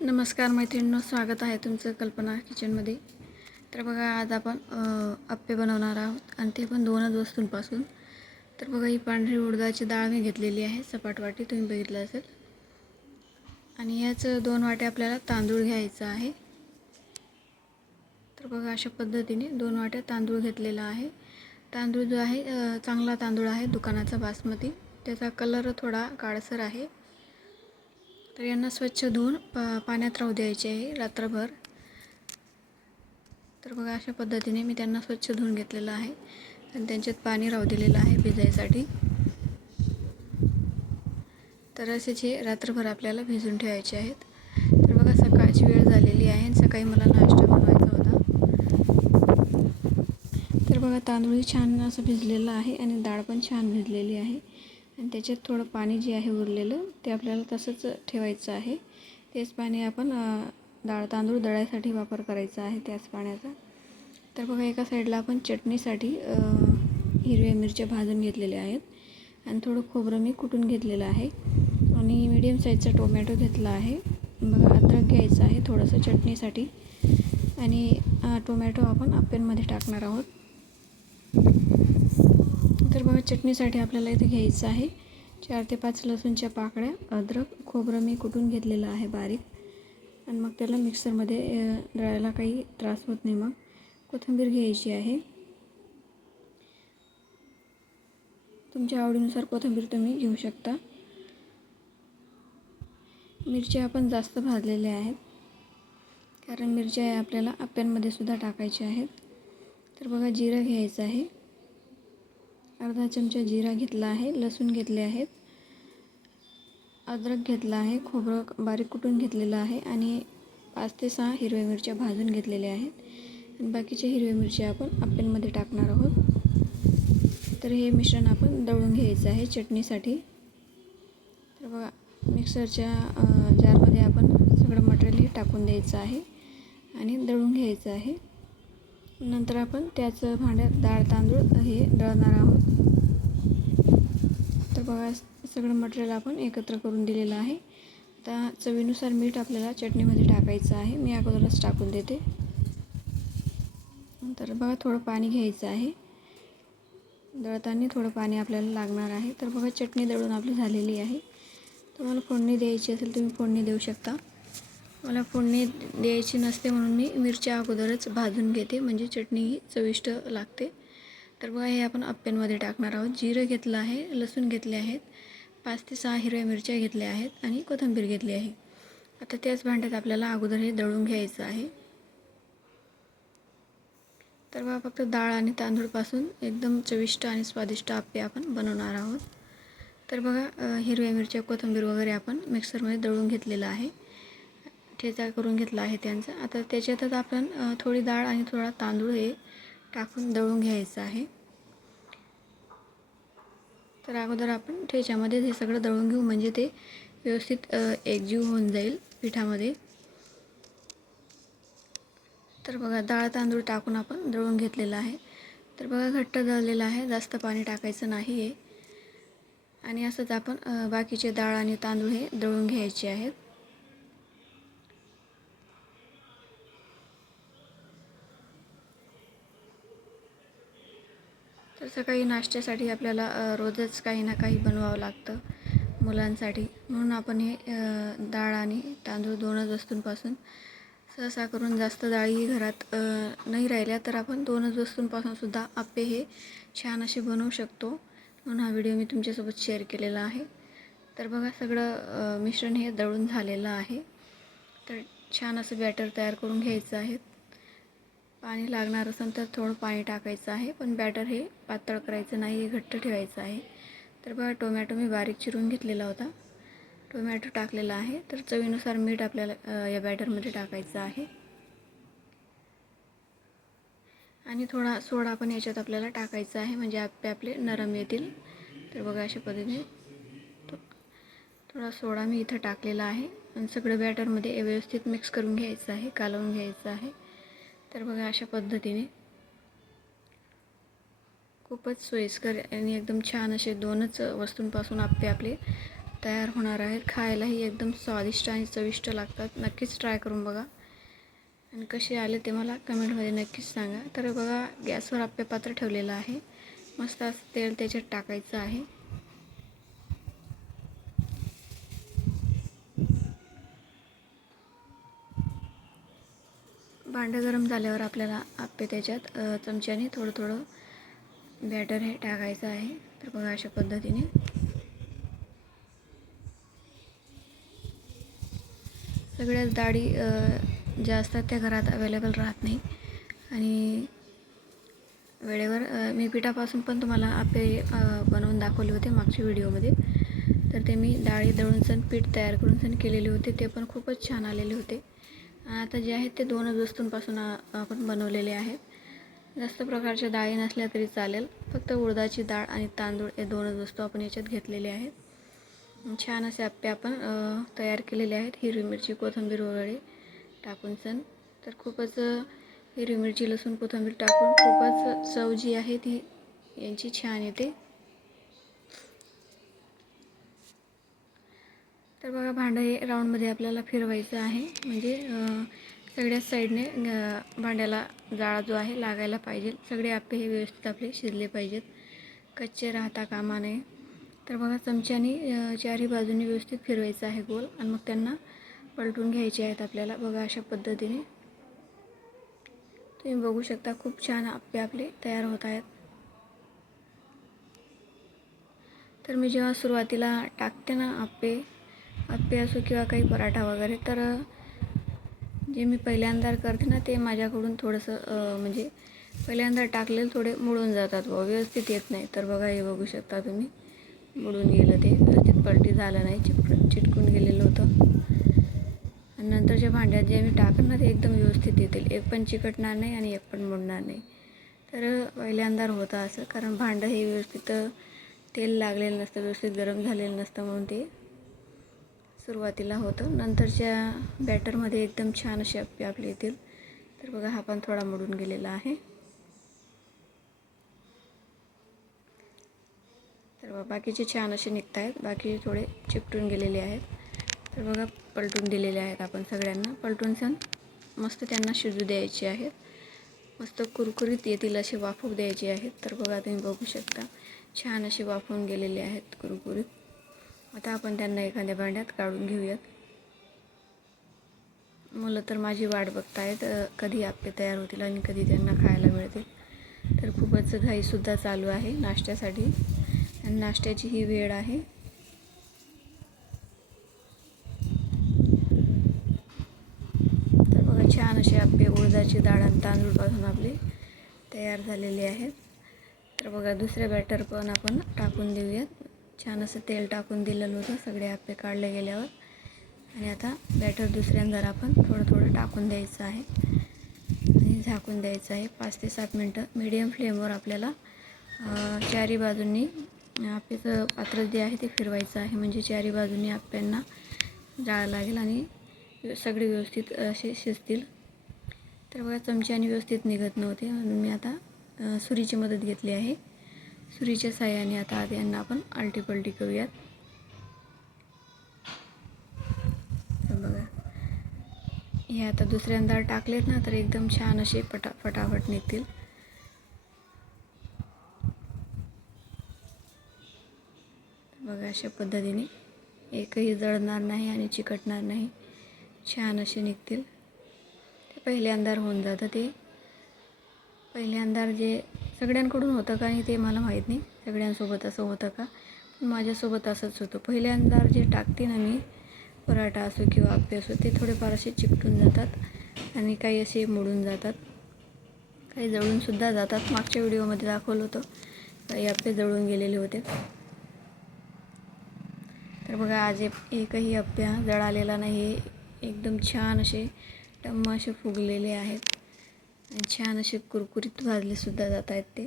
नमस्कार मैत्रिणींनो, स्वागत आहे तुमचं कल्पना किचनमध्ये. तर बघा, आज आपण अप्पे बनवणार आहोत आणि ते पण 2च वस्तूंपासून. तर बघा, ही पांढरी उडदाची डाळ मी घेतलेली आहे, सपाट वाटी तुम्ही बघितलं असेल. आणि याच 2 वाट्या आपल्याला तांदूळ घ्यायचा आहे. तर बघा, अशा पद्धतीने 2 वाट्या तांदूळ घेतलेला आहे. तांदूळ जो आहे चांगला तांदूळ आहे, दुकानाचा बासमती. त्याचा कलर थोडा काळसर आहे. तर यांना स्वच्छ धुवून पाण्यात राहू द्यायचे आहे रात्रभर. तर बघा, अशा पद्धतीने मी त्यांना स्वच्छ धुवून घेतलेलं आहे आणि त्यांच्यात पाणी राहू दिलेलं आहे भिजायसाठी. तर असेच हे रात्रभर आपल्याला भिजून ठेवायचे आहेत. तर बघा, सकाळची वेळ झालेली आहे आणि सकाळी मला नाश्ता बनवायचा होता. तर बघा, तांदूळ छान असं भिजलेलं आहे आणि डाळ पण छान भिजलेली आहे. आणि त्याच्यात थोडं पाणी जे आहे उरलेलं ते आपल्याला तसंच ठेवायचं आहे. तेच पाणी आपण डाळ तांदूळ दळायसाठी वापर करायचा आहे, त्याच पाण्याचा. तर बघा, एका साईडला आपण चटणीसाठी हिरव्या मिरच्या भाजून घेतलेल्या आहेत आणि थोडं खोबरं मी कुटून घेतलेलं आहे आणि मीडियम साईजचा टोमॅटो घेतला आहे. बघा, अद्रक घ्यायचं आहे थोडंसं चटणीसाठी आणि टोमॅटो आपण अप्प्यांमध्ये टाकणार आहोत. तर बघा, चटणीसाठी आपल्याला इथे घ्यायचं आहे 4 ते 5 लसूणच्या पाकळ्या, अद्रक, खोबरं मी कुटून घेतलेलं आहे बारीक. आणि मग त्याला मिक्सरमध्ये दळायला काही त्रास होत नाही. मग कोथिंबीर घ्यायची आहे. तुमच्या आवडीनुसार कोथिंबीर तुम्ही घेऊ शकता. मिरच्या आपण जास्त भाजलेल्या आहेत, कारण मिरच्या आपल्याला अप्प्यांमध्ये सुद्धा टाकायच्या आहेत. तर बघा, जिरं घ्यायचं आहे, अर्धा चमचा जिरा घेतला आहे, लसूण घेतले आहेत, अद्रक घेतला आहे, खोबरं बारीक कुटून घेतलेलं आहे आणि 5 ते 6 हिरव्या मिरच्या भाजून घेतलेल्या आहेत. आणि बाकीच्या हिरव्या मिरच्या आपण अप्प्यांमध्ये टाकणार आहोत. तर हे मिश्रण आपण दळून घ्यायचं आहे चटणीसाठी. तर बघा, मिक्सरच्या जारमध्ये आपण सगळं मटेरियल हे टाकून द्यायचं आहे आणि दळून घ्यायचं आहे. नंतर आपण त्याच भांड्यात डाळ तांदूळ हे दळणार आहोत. तर बघा, सगळं मटेरियल आपण एकत्र करून दिलेलं आहे. आता चवीनुसार मीठ आपल्याला चटणीमध्ये टाकायचं आहे. मी अगोदरच टाकून देते. नंतर बघा, थोडं पाणी घ्यायचं आहे. दळताना थोडं पाणी आपल्याला लागणार आहे. तर बघा, चटणी दळून आपली झालेली आहे. तुम्हाला फोडणी द्यायची असेल तुम्ही फोडणी देऊ शकता. मला फोडणी द्यायची नसते म्हणून मी मिरच्या अगोदरच भाजून घेते, म्हणजे चटणी ही चविष्ट लागते. तर बघा, हे आपण अप्प्यांमध्ये टाकणार आहोत. जिरं घेतलं आहे, लसूण घेतले आहेत, 5 ते 6 हिरव्या मिरच्या घेतल्या आहेत आणि कोथिंबीर घेतली आहे. आता त्याच भांड्यात आपल्याला अगोदर हे दळून घ्यायचं आहे. तर बघा, फक्त डाळ आणि तांदूळपासून एकदम चविष्ट आणि स्वादिष्ट अप्पे आपण बनवणार आहोत. तर बघा, हिरव्या मिरच्या कोथिंबीर वगैरे आपण मिक्सरमध्ये दळून घेतलेलं आहे, ठेचा करून घेतला आहे त्यांचा. आता त्याच्यातच आपण थोडी डाळ आणि थोडा तांदूळ हे टाकून दळून घ्यायचं आहे. तर अगोदर आपण ठेच्यामध्ये हे सगळं दळून घेऊ, म्हणजे ते व्यवस्थित एकजीव होऊन जाईल पिठामध्ये. तर बघा, डाळ तांदूळ टाकून आपण दळून घेतलेलं आहे. तर बघा, घट्ट दळलेलं आहे, जास्त पाणी टाकायचं नाही आहे. आणि असंच आपण बाकीचे डाळ आणि तांदूळ हे दळून घ्यायचे आहेत. तर सकाळी नाश्त्यासाठी आपल्याला रोजच काही ना काही बनवावं लागतं मुलांसाठी, म्हणून आपण हे डाळ आणि तांदूळ 2च वस्तूंपासून, सहसा करून जास्त डाळी घरात नाही राहिल्या तर आपण 2च वस्तूंपासून सुद्धा अप्पे हे छान असे बनवू शकतो. म्हणून हा व्हिडिओ मी तुमच्यासोबत शेअर केलेला आहे. तर बघा, सगळं मिश्रण हे दळून झालेलं आहे. तर छान असं बॅटर तयार करून घ्यायचं आहे. पाणी लागणार असेल तर थोडं पाणी टाकायचं आहे, पण बॅटर हे पातळ करायचं नाही, हे घट्ट ठेवायचं आहे. तर बघा, टोमॅटो मी बारीक चिरून घेतलेला होता, टोमॅटो टाकलेला आहे. तर चवीनुसार मीठ आपल्याला या बॅटरमध्ये टाकायचं आहे आणि थोडा सोडा पण याच्यात आपल्याला टाकायचा आहे, म्हणजे अप्पे आपले नरम येतील. तर बघा, अशा पद्धतीने थोडा सोडा मी इथं टाकलेला आहे आणि सगळं बॅटरमध्ये व्यवस्थित मिक्स करून घ्यायचं आहे, कालवून घ्यायचं आहे. तर बघा, अशा पद्धतीने खूपच सोयीस्कर आणि एकदम छान असे 2च वस्तूंपासून अप्पे आपले तयार होणार आहेत. खायलाही एकदम स्वादिष्ट आणि चविष्ट लागतात. नक्कीच ट्राय करून बघा आणि कसे आले ते मला कमेंटमध्ये नक्कीच सांगा. तर बघा, गॅसवर आप्पे पात्र ठेवलेलं आहे. मस्त असं तेल त्याच्यात टाकायचं आहे. भांडं गरम झाल्यावर आपल्याला आप्पे त्याच्यात चमच्याने थोडं थोडं बॅटर हे टाकायचं आहे. तर बघा, अशा पद्धतीने सगळ्याच डाळी ज्या असतात त्या घरात अवेलेबल राहत नाही आणि वेळेवर मी पिठापासून पण तुम्हाला आप्पे बनवून दाखवले होते मागच्या व्हिडिओमध्ये. तर ते मी डाळी दळून सण पीठ तयार करून सण केलेले होते. ते पण खूपच छान आलेले होते. आता जे आहेत ते 2 वस्तूंपासून आपण बनवलेले आहेत. जास्त प्रकारच्या डाळी नसल्या तरी चालेल. फक्त उडदाची डाळ आणि तांदूळ हे 2 वस्तू आपण याच्यात घेतलेल्या आहेत. छान असे आप्पे आपण तयार केलेले आहेत. हिरवी मिरची, कोथिंबीर वगैरे टाकून सण. तर खूपच हिरवी मिरची, लसूण, कोथिंबीर टाकून खूपच चव जी आहे ती यांची छान येते. तर बघा, भांडं हे राऊंडमध्ये आपल्याला फिरवायचं आहे. म्हणजे सगळ्याच साईडने भांड्याला जाळा जो आहे लागायला पाहिजे. सगळे आप्पे हे व्यवस्थित आपले शिजले पाहिजेत, कच्चे राहता कामा नये. तर बघा, चमच्याने चारही बाजूंनी व्यवस्थित फिरवायचं आहे गोल आणि मग त्यांना पलटून घ्यायचे आहेत आपल्याला. बघा, अशा पद्धतीने तुम्ही बघू शकता, खूप छान आप्पे आपले तयार होत आहेत. तर मी जेव्हा सुरुवातीला टाकते ना आप्पे असो किंवा काही पराठा वगैरे, तर जे मी पहिल्यांदा करते ना ते माझ्याकडून थोडंसं म्हणजे पहिल्यांदा टाकलेलं थोडे मुडून जातात व व्यवस्थित येत नाही. तर बघा, हे बघू शकता तुम्ही, मुडून गेलं, ते व्यवस्थित पलटी झालं नाही, चिटकून गेलेलं होतं. आणि नंतरच्या भांड्यात जे मी टाकन ना ते एकदम व्यवस्थित येतील. एक पण चिकटणार नाही आणि एक पण मुडणार नाही. तर पहिल्यांदा होतं असं, कारण भांडं हे व्यवस्थित तेल लागलेलं नसतं, व्यवस्थित गरम झालेलं नसतं, म्हणून ते सुरुवातीला होतं. नंतरच्या बॅटरमध्ये एकदम छान असे आप्पे आपले येतील. तर बघा, हा पण थोडा मुडून गेलेला आहे. तर बाकीचे छान असे निघत आहेत, बाकी थोडे चिकटून गेलेले आहेत. तर बघा, पलटून दिलेले आहेत आपण सगळ्यांना. पलटून सण मस्त त्यांना शिजू द्यायचे आहेत. मस्त कुरकुरीत येतील असे वाफवू द्यायचे आहेत. तर बघा, तुम्ही बघू शकता, छान असे वाफवून गेलेले आहेत कुरकुरीत. आता आपण त्यांना एखाद्या भांड्यात काढून घेऊयात. मुलं तर माझी वाट बघतायत, कधी आप्पे तयार होतील आणि कधी त्यांना खायला मिळतील. तर खूपच घाईसुद्धा चालू आहे नाश्त्यासाठी आणि नाश्त्याची ही वेळ आहे. तर बघा, छान असे आप्पे उडदाची डाळ आणि तांदूळपासून आपले तयार झालेले आहेत. तर बघा, दुसऱ्या बॅटर पण आपण टाकून देऊयात. छान असं तेल टाकून दिलेलं होतं सगळे आप्पे काढले गेल्यावर. आणि आता बॅटर दुसऱ्यांदा आपण थोडं थोडं टाकून द्यायचं आहे आणि झाकून द्यायचं आहे 5 ते 7 मिनटं. मीडियम फ्लेमवर आपल्याला चारी बाजूंनी आप्पेचं पात्र जे आहे ते फिरवायचं आहे. म्हणजे चारी बाजूंनी आप्प्यांना जाळ लागेल आणि सगळे व्यवस्थित असे शिजतील. तर बघा, चमच्याने व्यवस्थित निघत नव्हते, म्हणून मी आता सुरीची मदत घेतली आहे. सुरीच्या साहाय्याने आता यांना आपण आलटी पलटी करूयात. तर बघा, हे आता दुसऱ्यांदा टाकलेत ना, तर एकदम छान असे फटाफट निघतील. बघा, अशा पद्धतीने एकही जळणार नाही आणि चिकटणार नाही, छान असे निघतील. ते पहिल्यांदा होऊन जातं. ते पहिल्यांदा जे सगळ्यांकडून होतं का नाही ते मला माहीत नाही, सगळ्यांसोबत असं होतं का, पण माझ्यासोबत असंच होतं. पहिल्यांदा जे टाकते ना मी, पराठा असो किंवा आप्पे असो, ते थोडेफार असे चिकटून जातात आणि काही असे मोडून जातात, काही जळूनसुद्धा जातात. मागच्या व्हिडिओमध्ये दाखवलं होतं, काही आप्पे जळून गेलेले होते. तर बघा, आज एकही आप्पे जळालेला नाही. एकदम छान असे टम्म असे फुगलेले आहेत आणि छान असे कुरकुरीत भाजलेसुद्धा जात आहेत ते.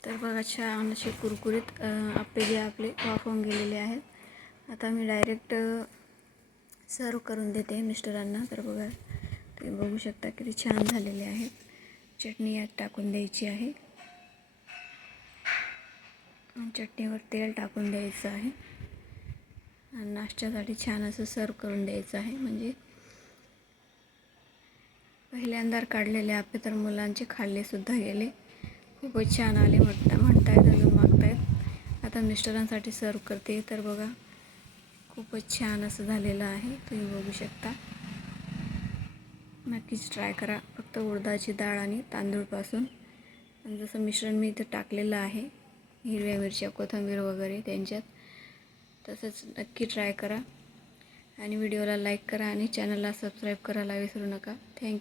तर बघा, छान असे कुरकुरीत आप्पे जे आपले वाफवून गेलेले आहेत. आता मी डायरेक्ट सर्व करून देते मिस्टरांना. तर बघा, तुम्ही बघू शकता किती छान झालेले आहेत. चटणी यात टाकून द्यायची आहे. चटणीवर तेल टाकून द्यायचं आहे आणि नाश्त्यासाठी छान असं सर्व करून द्यायचं आहे. म्हणजे पहिल्यांदा काढलेले आप्पे तर मुलांचे खाल्लेसुद्धा गेले. खूपच छान आले म्हणतायत, अजून मागतायत. आता मिस्टरांसाठी सर्व करते. तर बघा, खूपच छान असं झालेलं आहे. तुम्ही बघू शकता. नक्कीच ट्राय करा. फक्त उडदाची डाळ आणि तांदूळपासून. आणि जसं मिश्रण मी इथं टाकलेलं आहे, हिरव्या मिरच्या, कोथिंबीर वगैरे त्यांच्यात, तसंच नक्की ट्राय करा. आणि व्हिडिओला लाईक करा आणि चॅनलला सबस्क्राईब करायला विसरू नका. थँक्यू.